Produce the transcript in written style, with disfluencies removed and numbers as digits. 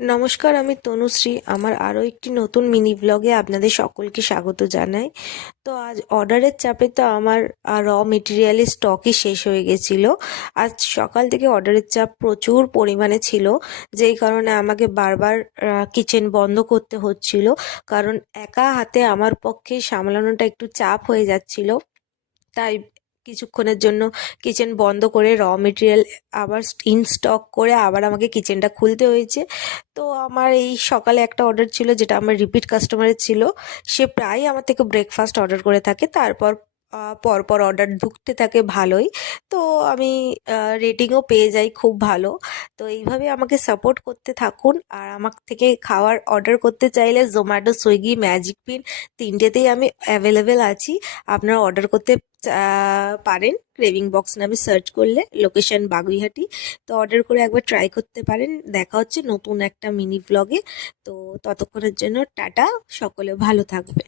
নমস্কার, আমি তনুশ্রী। আমার আরও একটি নতুন মিনি ব্লগে আপনাদের সকলকে স্বাগত জানাই। তো আজ অর্ডারের চাপে তো আমার মেটেরিয়ালের স্টকই শেষ হয়ে গেছিলো। আজ সকাল থেকে অর্ডারের চাপ প্রচুর পরিমাণে ছিল, যেই কারণে আমাকে বারবার কিচেন বন্ধ করতে হচ্ছিল। কারণ একা হাতে আমার পক্ষে সামলানোটা একটু চাপ হয়ে যাচ্ছিল। তাই কিছুক্ষণের জন্য কিচেন বন্ধ করে মেটেরিয়াল আবার ইন স্টক করে আবার আমাকে কিচেনটা খুলতে হয়েছে। তো আমার এই সকালে একটা অর্ডার ছিল, যেটা আমার রিপিট কাস্টমারের ছিল। সে প্রায়ই আমার থেকে ব্রেকফাস্ট অর্ডার করে থাকে, তারপর পরপর অর্ডার ঢুকতে থাকে ভালোই। তো আমি রেটিংও পেয়ে যাই খুব ভালো। তো এইভাবে আমাকে সাপোর্ট করতে থাকুন। আর আমার থেকে খাবার অর্ডার করতে চাইলে জোম্যাটো, সুইগি, ম্যাজিক পিন তিনটেতেই আমি অ্যাভেলেবেল আছি। আপনারা অর্ডার করতে পারেন। ক্রেভিং বক্স নামে সার্চ করলে, লোকেশন বাগুইহাটি। তো অর্ডার করে একবার ট্রাই করতে পারেন। দেখা হচ্ছে নতুন একটা মিনি ব্লগে। তো ততক্ষণের জন্য টাটা, সকলে ভালো থাকবে।